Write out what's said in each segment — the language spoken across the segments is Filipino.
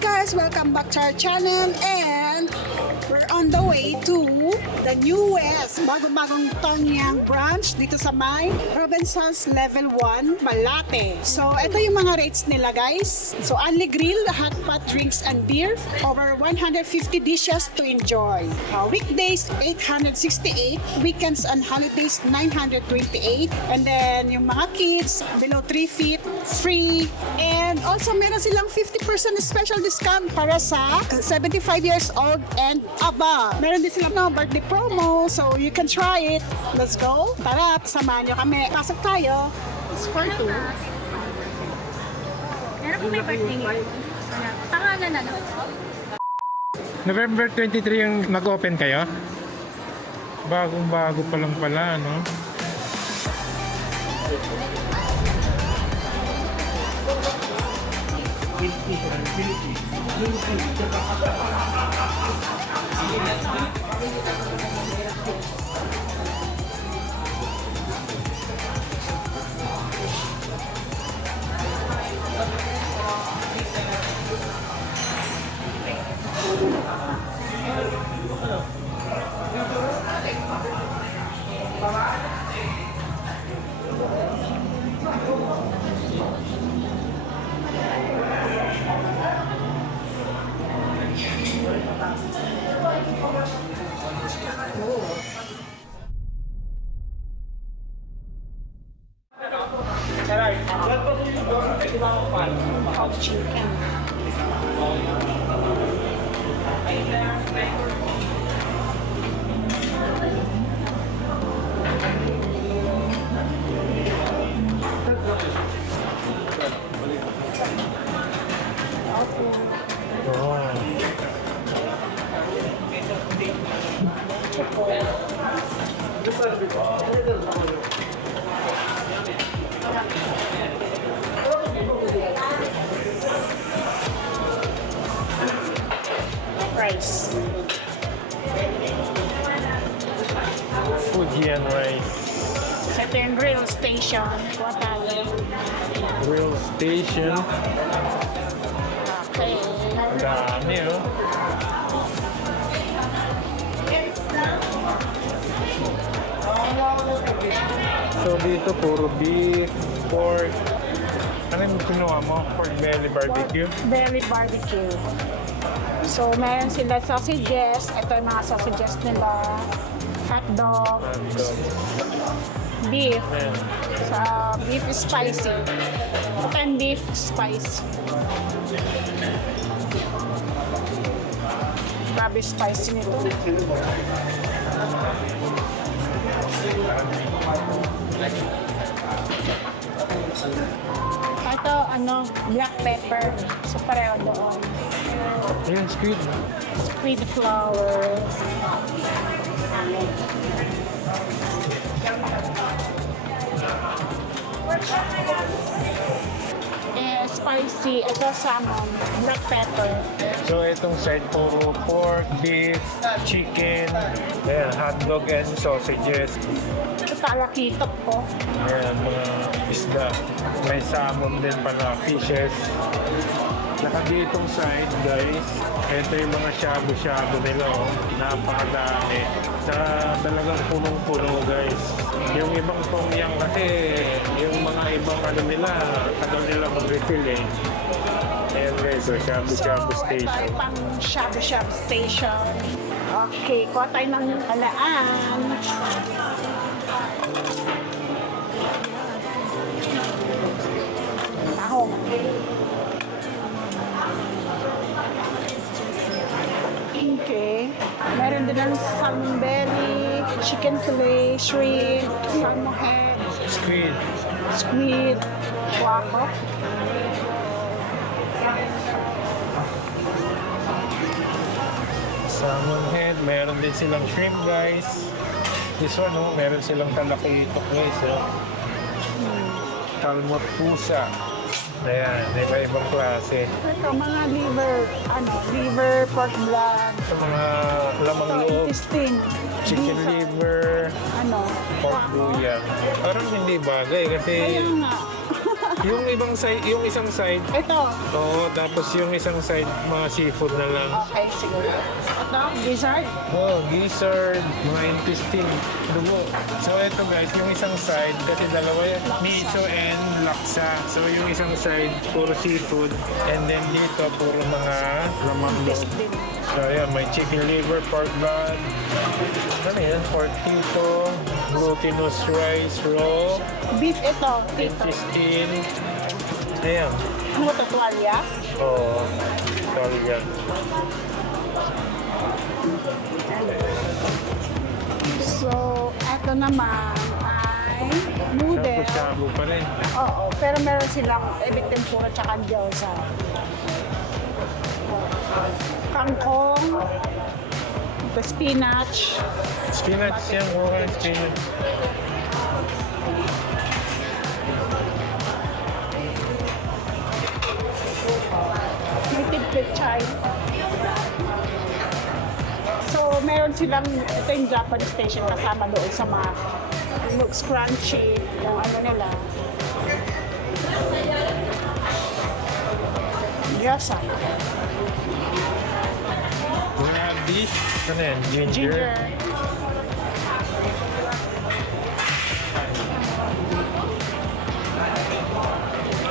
guys, welcome back to our channel and we're on the way to the newest bagong-bagong Tongyang branch dito sa may Robinsons Level 1, Malate. So, ito yung mga rates nila guys. So, only grill, hot pot, drinks, and beer. Over 150 dishes to enjoy. Weekdays, 868. Weekends and holidays, 928. And then, yung mga kids, below 3 feet, free. And also, meron silang 50% special discount para sa 75 years old and above. Meron din silang birthday promo, so you can try it. Let's go. Tara, samahan nyo kami. Pasok tayo. It's for two. Meron po may birthday. Pangalan na naman. November 23 yung nag-open kayo? Bagong-bago pa lang pala, no? Rice. Fujian rice. Ito yung grill station. Kuha tayo. Grill station. Okay. Dami, oh. So dito puro beef, pork. Ano yung kinuha mo? Pork belly barbecue? Belly barbecue. So, meron sila sausages. Ito yung mga sausages nila. Hot dog. Beef. Ayan. Sa beef is spicy. Ito yung beef spicy. Grabe spicy nito. Ito, black pepper. So, pareho doon. Ayan, squid. Squid flour. Spicy. Ito salmon. Black pepper. So itong side puro pork, beef, chicken, ayan, hotdog and sausages. Ito talakitok po. Ayan, mga isda. May salmon din pala, fishes. Saka ditong side, guys, ito yung mga shabu-shabu nila, oh. Napakadami. Sa talagang punong-puno, guys. Yung ibang Tongyang kasi, yung mga ibang nila, tagal nila mag-refill, eh. Ayan, guys, so shabu-shabu station. Tayo pang shabu-shabu station. Okay, kuha tayo ng alaan. Tahong. Okay. Meron din ng salmon belly, chicken fillet, shrimp, salmon head, Squid. squid, guaco. Salmon head. Meron din silang shrimp, guys. This one, oh, meron silang talakitok, guys, oh. Kalmot pusa. Ayan, iba-ibang klase. Ito, mga liver, pork blood, Ito mga lamang ito, loob, intestine, chicken beef, liver, pork bouillon. Parang hindi bagay kasi Kaya nga. Yung ibang side, yung isang side, Ito. oo, tapos yung isang side, mga seafood na lang. Okay, siguro. Ito, gizzard. Oh, gizzard, mga intestine, dugo. So ito guys, yung isang side, kasi dalawa yan, miso and laksa. So yung isang side, puro seafood. And then dito, puro mga laman loob. So yan, may chicken liver, pork blood. Ano yan? Pork tito, glutinous rice roll, Beef ito, tito. intestine. Ayan. Ano ito, tuwalya? Oo. Sorry yan. So, ito naman ay noodle. Shabu-shabu pa rin. Oo, pero meron silang ebit tempura tsaka gyoza. Kangkong, ito spinach, Spinach yan, okay, spinach. may tipichay. So, meron silang, ito yung Japanese station kasama doon sa mga looks crunchy, yung ano nila. Gyoza. Radish, ano yan, ginger. Ginger.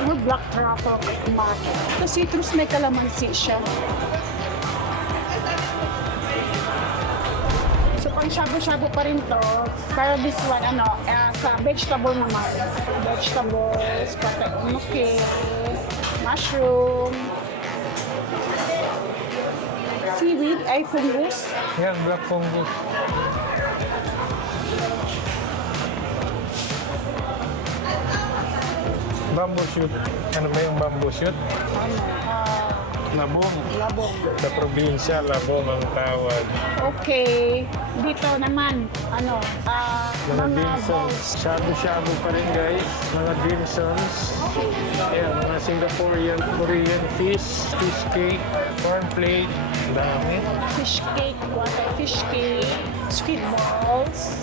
Ano, black truffle tomato. Ito citrus may kalamansi siya. So pang shabu-shabu pa rin to. Pero this one, sa vegetable naman. Vegetables, okay, mushroom, seaweed, ay fungus. Yan, black fungus. Bamboo shoot. Ano ba yung bamboo shoot? Labong. Labong. Sa probinsya, labong ang tawag. Okay. Dito naman, Mga mga dim sums. bowls. Shabu-shabu pa rin guys. Mga dim sums. Ayan, mga Singaporean, Korean fish, fish cake, corn plate. Dami. Fish cake, fish cake, squid balls.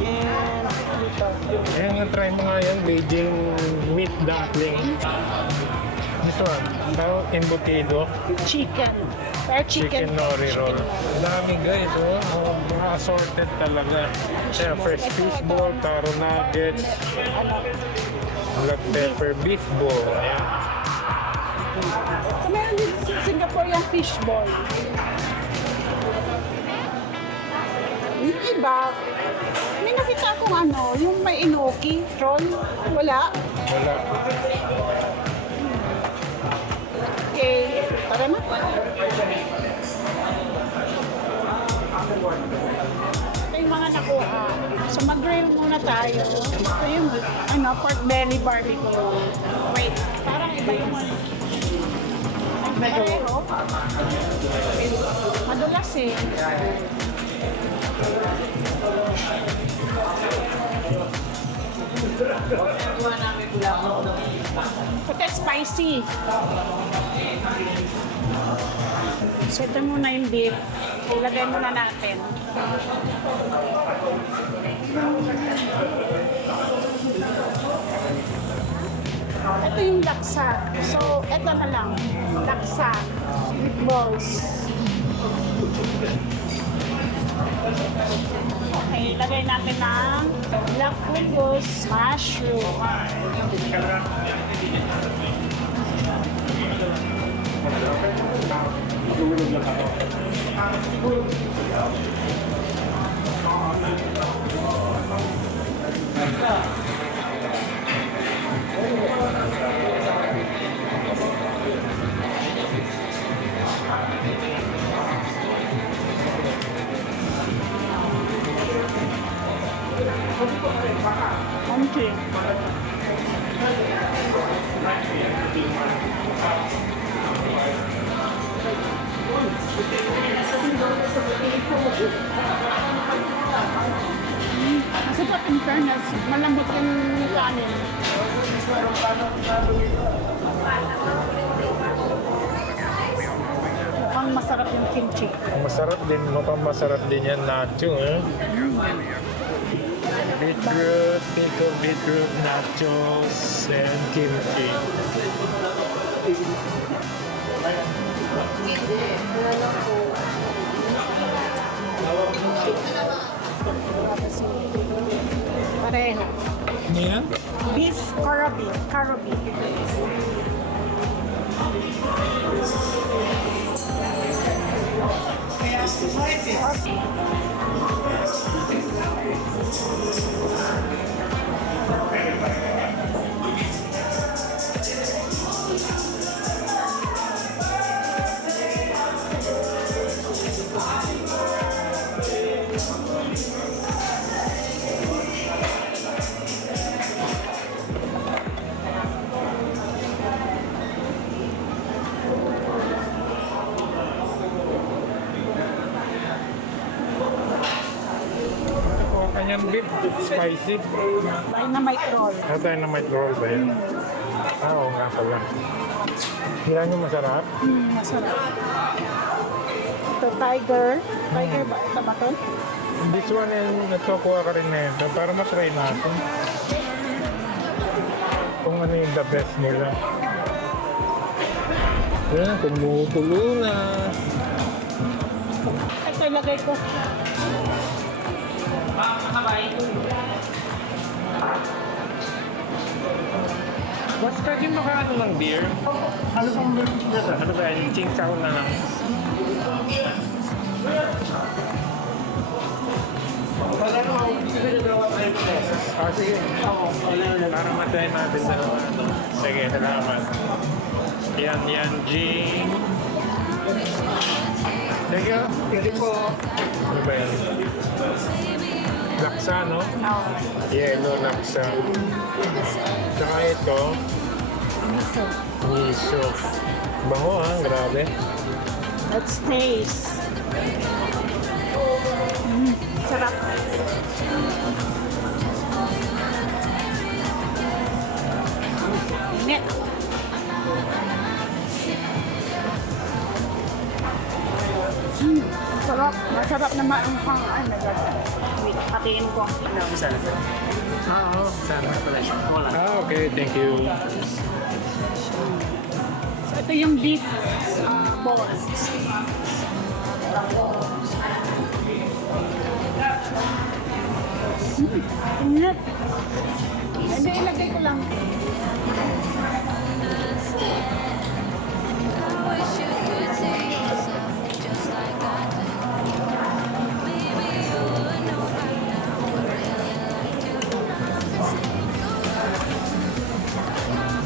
And dito. Ayan nga, try mo nga yan. Beijing meat dumpling. This one, tawag embutido. Chicken. Pero Chicken nori roll. Ang dami guys, oh. Mga assorted talaga. Ayan, fresh fish ball, taro nuggets, black pepper beef ball. Ayan. So, meron din Singaporean fish ball. Yung iba, may nakita akong yung may inoki, roll. Wala. Wala. Okay, tara na. Ito yung mga nakuha. So mag-grill muna tayo. Ito yung pork belly barbecue. Wait, parang iba yung pareho. Madulas eh. Ito spicy. So ito muna yung beef. Ilagay muna natin. Ito yung laksa. So ito na lang. Laksa. Meatballs. Okay, ilagay natin ng black fungus, mushroom. Okay. Kasi po, in fairness, malambot yung kanin. Mukhang masarap yung kimchi. Masarap din, mukhang masarap din yan nacho, eh. Beetroot, pickled beetroot, nachos, and kimchi. Pareho. Ano yan? Beef karabi. Karabi. O, kanyang beef, spicy. Dynamite roll. Dynamite roll ba yan? Oo nga pala. Yan yung masarap. Masarap. Ito, tiger. Tiger ba? Ito ba ito? This one, ito, kuha ka rin na ito para matry natin. Kung ano yung the best nila. Yan, kumukulo na. Ito, ilagay ko. Mas pwede makaano ng beer? Ano bang beer? Ano ba yan? Ching chow na lang. Ah, sige. Para matay natin dalawa. Sige, salamat. Yan, Jing. Thank you. Hindi po. Ano ba yan? Laksa, no? No. Yellow laksa. Tsaka ito, Miso. miso. Bango ha, grabe. Let's taste. Sarap. Init. Sarap. Masarap naman ang pang... Ay, my God. Wait, hatiin ko. Oo, sana pala siya. Okay, thank you. So, ito yung beef balls. Init. Hindi, ilagay ko lang.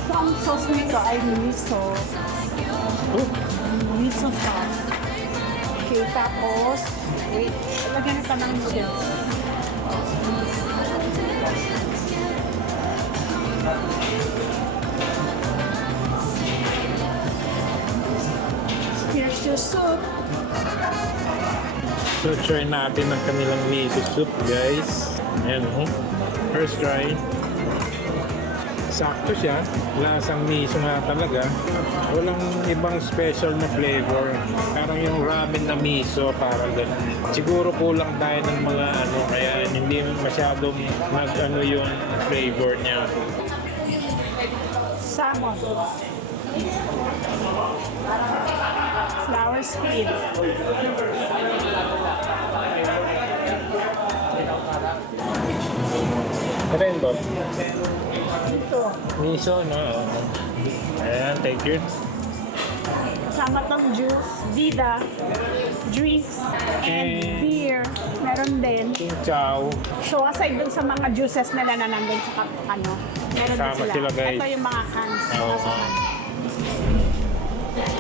So, ang sauce nito ay miso. Miso sauce. Okay, tapos, wait, lagyan ito ng noodles. Here's your soup. So, try natin ang kanilang miso soup, guys. Ayan, oh. First try. Sakto siya. Lasang miso nga talaga. Walang ibang special na flavor. Parang yung ramen na miso, parang ganun. Siguro kulang tayo ng mga ano, kaya hindi masyadong mag-ano yung flavor niya. Salmon. Flour squid. Rin, Bob. Ito. Miso, no? Ayan, thank you. Kasama tong juice, Vida, drinks, and beer. Meron din. Ching chow. So, aside dun sa mga juices nila na nandun sa ano, meron din Kasama sila. sila, guys. Ito yung mga cans. Oo.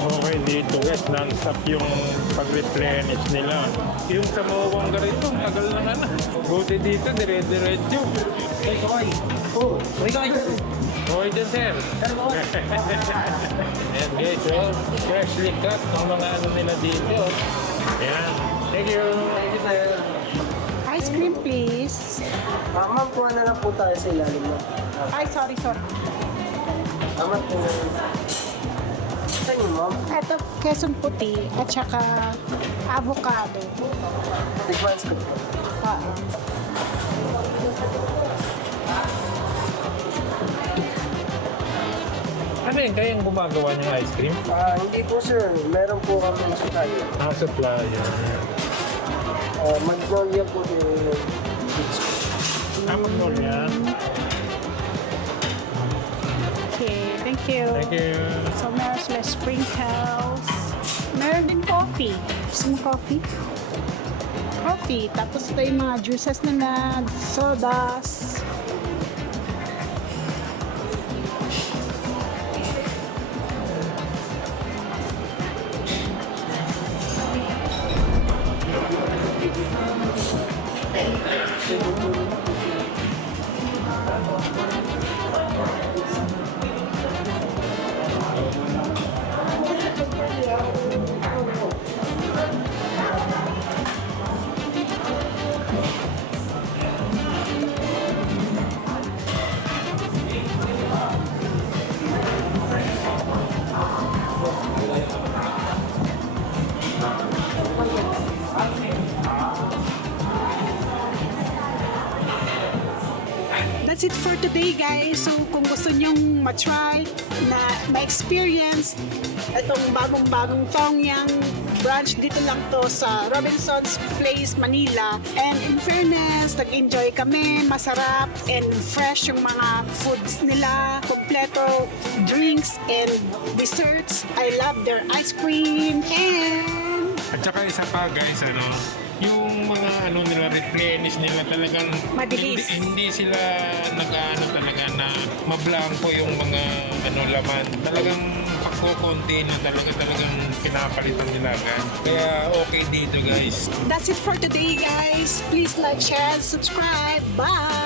Okay, dito guys, non-stop yung pag-replenish nila. Yung sa Mawangga rito, tagal na nga na. Buti dito, dire-diretso. Hey, Koy. Oh, Koy, Koy. Okay dyan, sir. Ayan guys, well, freshly cut ang mga ano nila dito. Ayan. Thank you. Ice cream, please. Ma'am, kuha na lang po tayo sa ilalim mo. Ay, sorry. Ma'am, po. Saan yung ma'am? Ito, kesong puti at saka avocado. Advance ko po. Ah. Rin, kayang gumagawa ng ice cream? Hindi po sir, meron po kami supply. Supplier. Magnolia po din yung Magnolia. Okay, thank you. Thank you. So, meron sila sprinkles. Meron din coffee. Gusto mo coffee? Coffee. Tapos ito yung mga juices nila, sodas. That's it for today, guys. So, kung gusto nyong ma-try, na ma-experience itong bagong-bagong Tongyang branch, dito lang to sa Robinson's Place, Manila. And in fairness, nag-enjoy kami, masarap and fresh yung mga foods nila, kompleto drinks and desserts. I love their ice cream and At saka isa pa guys, yung mga nila replenish nila talagang Mabilis. hindi sila talaga na mablangko yung mga laman. Talagang pagkukunti na talagang pinapalitan nila agad. Kaya okay dito guys. that's it for today, guys. Please like, share, and subscribe. Bye!